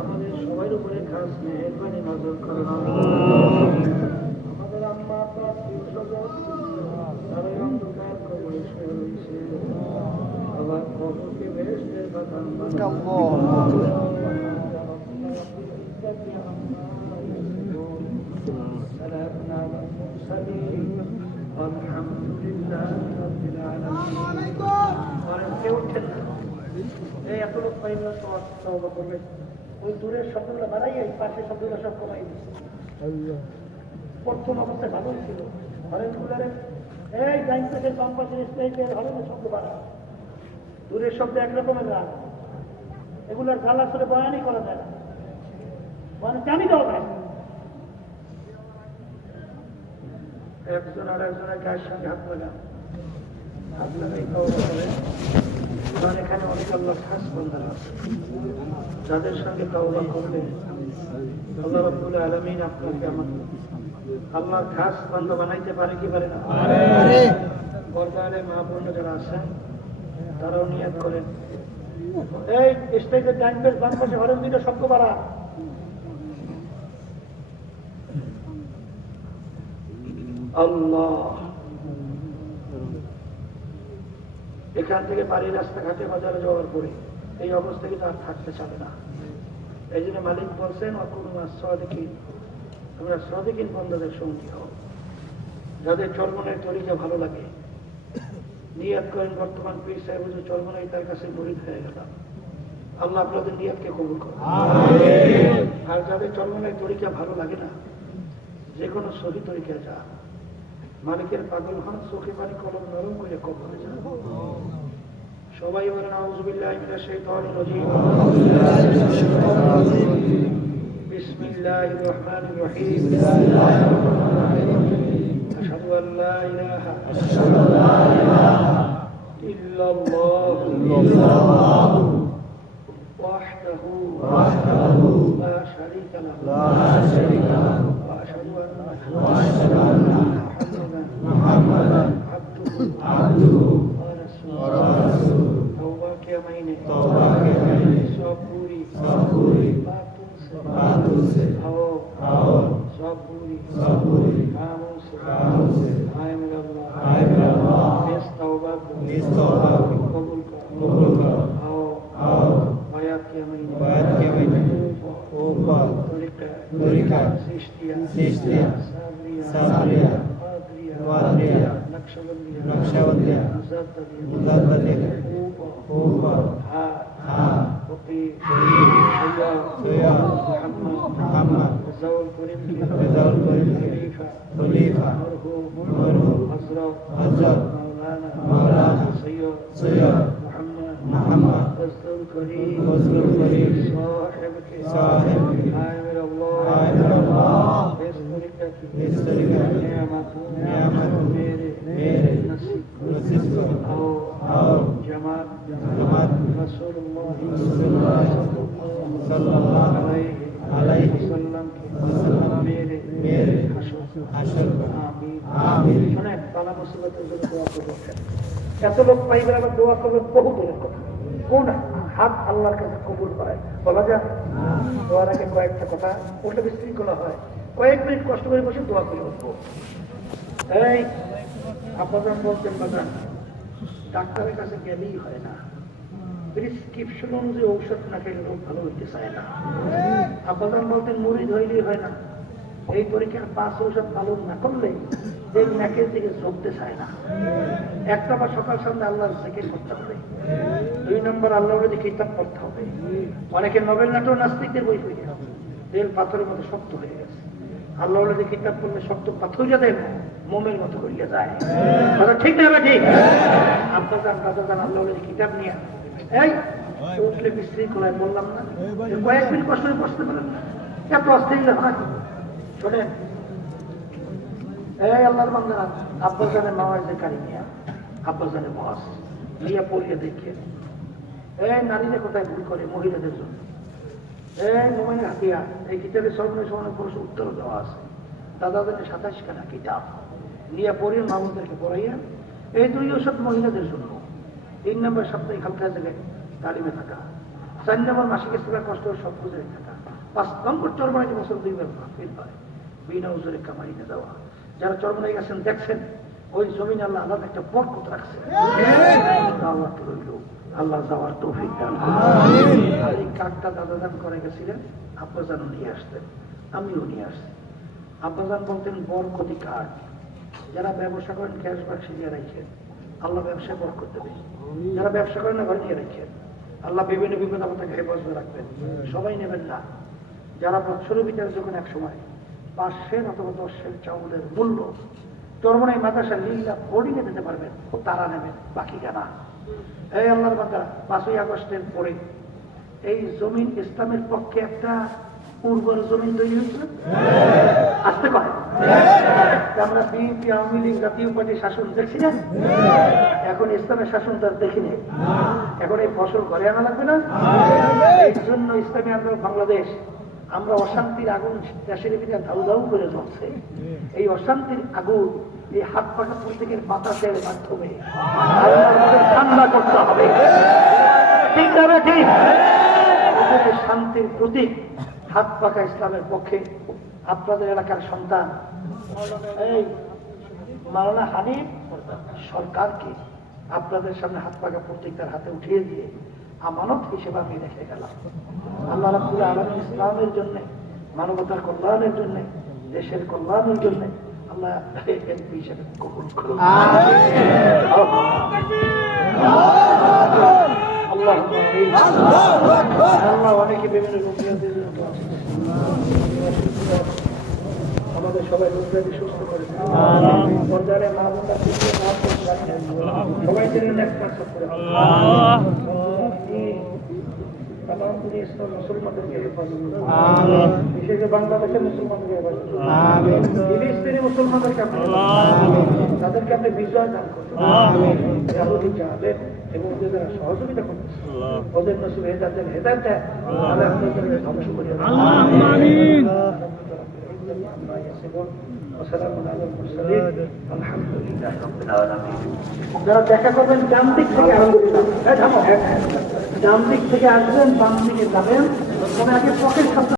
আমাদের সবার উপরে খাস মেহেরবানি নজর করুন। আমাদের আম্মা তারাই অন্ধকার কবরে শুয়ে রয়েছে। আবার কবরকে বেহেশতের বাগান এত লোক পাইল করবে ওই দূরের শব্দগুলো বাড়াই এই পাশের শব্দগুলো সব কমাই দিচ্ছে। প্রথম অবস্থায় ভালো ছিল হরেন গুলারে এই ডাইন পাশের বাম পাশের স্টেজের হরেনের শব্দ বাড়া, দূরের শব্দ একরকমের রাগ, এগুলোর গাল আসলে বয়ানই করা যায় না, মানে জানি দেওয়া যায়। একজন আর একজনের গায়ের সঙ্গে হাত লাগা, হাত লাগাই খাওয়া করে। কারণ এখানে অনেক আল্লাহ খাস বান্দারা আছে যাদের সঙ্গে তাওবা করলে আল্লাহ রাব্বুল আলামিন আপনাকে আমাকে আল্লাহর খাস বান্দা বানাইতে পারে কি পারে না? পর্দারে মা বোন যারা আছেন তারাও নিয়ত করেন, এই স্টেজের ডাইন পাশ বাম পাশে হরেন দুইটা শব্দ বাড়া। আল্লাহ এখান থেকে বাড়ির রাস্তাঘাটে বাজারে যাওয়ার পরে এই অবস্থা কিন্তু আর থাকতে চাবে না। এই জন্য মালিক বলছেন আমরা সাদিকিন বান্দাদের সঙ্গী হও, যাদের চরমনের তরিকা ভালো লাগে। নিয়াত করেন বর্তমান পীর সাহেব হুজুর চরমনাই তার কাছে মুরিদ হয়ে গেলাম, আল্লাহ আপনাদের নিয়াতকে কবুল করুন। আর যাদের চরমনের তরিকা ভালো লাগে না, যে কোনো সহি তরিকা যা মালিকের পাগল হন, চোখে পানি কলম নরম করে কবরে যান। সবাই বলেন আউযু বিল্লাহি মিনাশ শাইতানির রাজীম, বিসমিল্লাহির রহমানির রহিম, আশহাদু আল লা ইলাহা ইল্লাল্লাহ ওয়াহদাহু লা শারীকা লাহু ওয়া আশহাদু আন্না মুহাম্মাদান আবদুহু ওয়া রাসূলুহু। তওবা के महीने सब पूरी बातों से आओ सब पूरी कामों से आए मेरा अल्लाह इस तौबा को कबूल करो। आओ बायात के महीने तरीका सिश्तिया साबरिया वादरिया नक्शबंदिया मुज़द्ददिया محمد زول كريم خليفة مرحوم حضرت مولانا سيد रसूल करीम साहिब के आए मेरा अल्लाह इस तरीका की नियामत मेरे नसीब आओ जमात रसूलुल्लाह सल्लल्लाहु अलैहि वसल्लम मेरे হাসর আমিন শুনেন বালা মুসিবতের জন্য দোয়া করবেন এত লোক পাইবেন আবার দোয়া করবেন বহু দূরের কথা কোন হাত আল্লাহর কাছে কবুল হয় বলা যায় দোয়ার আগে কয়েকটা কথা ওটা বিশৃঙ্খলা হয় কয়েক মিনিট কষ্ট করে বসে দোয়া করে উঠবো এই আপনারা বলছেন বাজান ডাক্তারের কাছে গেলেই হয় না প্রেসক্রিপশন অনুযায়ী ঔষধ না খেলে রোগ ভালো হইতে চায় না আপনারা বলতেন মুড়ি ধরলেই হয় না এই পরীক্ষার 5 ঔষধ পালন না করলে এই নাকের দিকে ঝুঁকতে চায় না এক নম্বর সকাল সন্ধ্যা আল্লাহর জিকির করতে হবে 2 নম্বর আল্লাহর কিতাব পড়তে হবে অনেকে নোবেল নাটক নাস্তিকদের বই পড়ে তেল পাথরের মতো শক্ত হয়ে গেছে আল্লাহর কিতাব পড়লে শক্ত পাথর যাতে মোমের মতো হইয়া যায় কথা ঠিক না ঠিক আপনার দাদা আল্লাহর কিতাব নিয়ে এই উঠলে বিশৃঙ্খলায় বললাম না কয়েক মিনিট কষ্ট করে বসতে পারেন না এত অস্থির হয় শোনেন এই আল্লাহর বান্দারা আব্বাস জানে মাওয়াজে কারিমিয়া আব্বাস জানে বস নিয়ে পড়িয়ে দেখিয়ে এই নারীরা কোথায় ভুল করে মহিলাদের জন্য এই মোমেন হাতিয়া এই কিতাবের সর্বনে পুরুষ উত্তর দেওয়া আছে দাদা জানে 27 খানা কিতাব নিয়ে পড়িয়ে মামুদেরকে পড়াইয়া এই 2 ওষুধ মহিলাদের জন্য 3 নম্বর সাপ্তাহিক হালকা জায়গায় তালিমে থাকা 4 নম্বর মাসিক ইস্তেমার কষ্ট সব বুঝে থাকা 5 নম্বর চরমাইতে বছর 2 বার ফির হয় বিনা উজুরে কামাইতে দেওয়া যারা চরমাই গেছেন দেখছেন ওই জমিন আল্লাহ আলাদা একটা বরকত রাখছে আল্লাহ যাওয়ার তৌফিক দান করুন আর এই কাকটা দাদা দান করে গেছিলেন আব্বাজানও নিয়ে আসতেন আমিও নিয়ে আসছি আব্বাজান বলতেন বরকতি কার্ড যারা ব্যবসা করেন ক্যাশ বাক্সে দিয়ে রাখেন আল্লাহ ব্যবসায় বরকত দেবে যারা ব্যবসা করেন না ঘরে নিয়ে রাখেন আল্লাহ বিভিন্ন বিপদ আপনাকে হেফাজত রাখবেন সবাই নেবেন না যারা বছরের ভিতরে যখন এক সময় 500 অথবা 10 চাউলের মূল্য চরমনাই মাদ্রাসা লিল্লাহ বোর্ডিংয়ে দিতে পারবেন তারা নেবেন বাকি জানা এই আল্লাহর বান্দা 5ই আগস্টের পরে এই জমিন ইসলামের পক্ষে একটা উর্বর জমিন তৈরি হয়েছিল আসতে কয় আমরা বিএনপি আওয়ামী লীগ জাতীয় পার্টির শাসন দেখছি না এখন ইসলামের শাসন তার দেখিনি এখন এই ফসল ঘরে আনা লাগবে না এই জন্য ইসলামী আন্দোলন বাংলাদেশ আমরা অশান্তির আগুন দেশের ভিতরে ধাউ ধাউ করে জ্বলছে এই অশান্তির আগুন এই হাত পাকা প্রত্যেকের বাতাসের মাধ্যমে ঠান্ডা করতে হবে ঠিক হবে ঠিক শান্তির প্রতীক হাত পাকা ইসলামের পক্ষে আপনাদের এলাকার সন্তান এই মাওলানা হানিফ সরকারকে আপনাদের সামনে হাত পাকা প্রতীক তার হাতে উঠিয়ে দিয়ে আমানত হিসেবে আমি রেখে গেলাম আল্লাহ রাব্বুল আলামিন ইসলামের জন্য মানবতার কল্যাণের জন্য দেশের কল্যাণের জন্য আল্লাহ এমপি হিসেবে কবুল করুন আল্লাহ অনেকে বিভিন্ন রোগীদের জন্য আমাদের সবাই রোগীদের সুস্থ করে পর্যায়ে মা বোনরা সবাই জন্য একমাত্র করে মুসলমানদেরকে বিশেষ বাংলাদেশের মুসলমানদেরকে মুসলমানদেরকে তাদেরকে আপনি বিজয় দান করবেন এবং ওদের দ্বারা সহযোগিতা করবেন ওদের নসিব হেদায়েতের হেদায়েত দেয় ধ্বংস করিয়া যারা দেখা করবেন ডান দিক থেকে ডান দিক থেকে আসবেন বাম দিকে যাবেন তবে আগে পকেট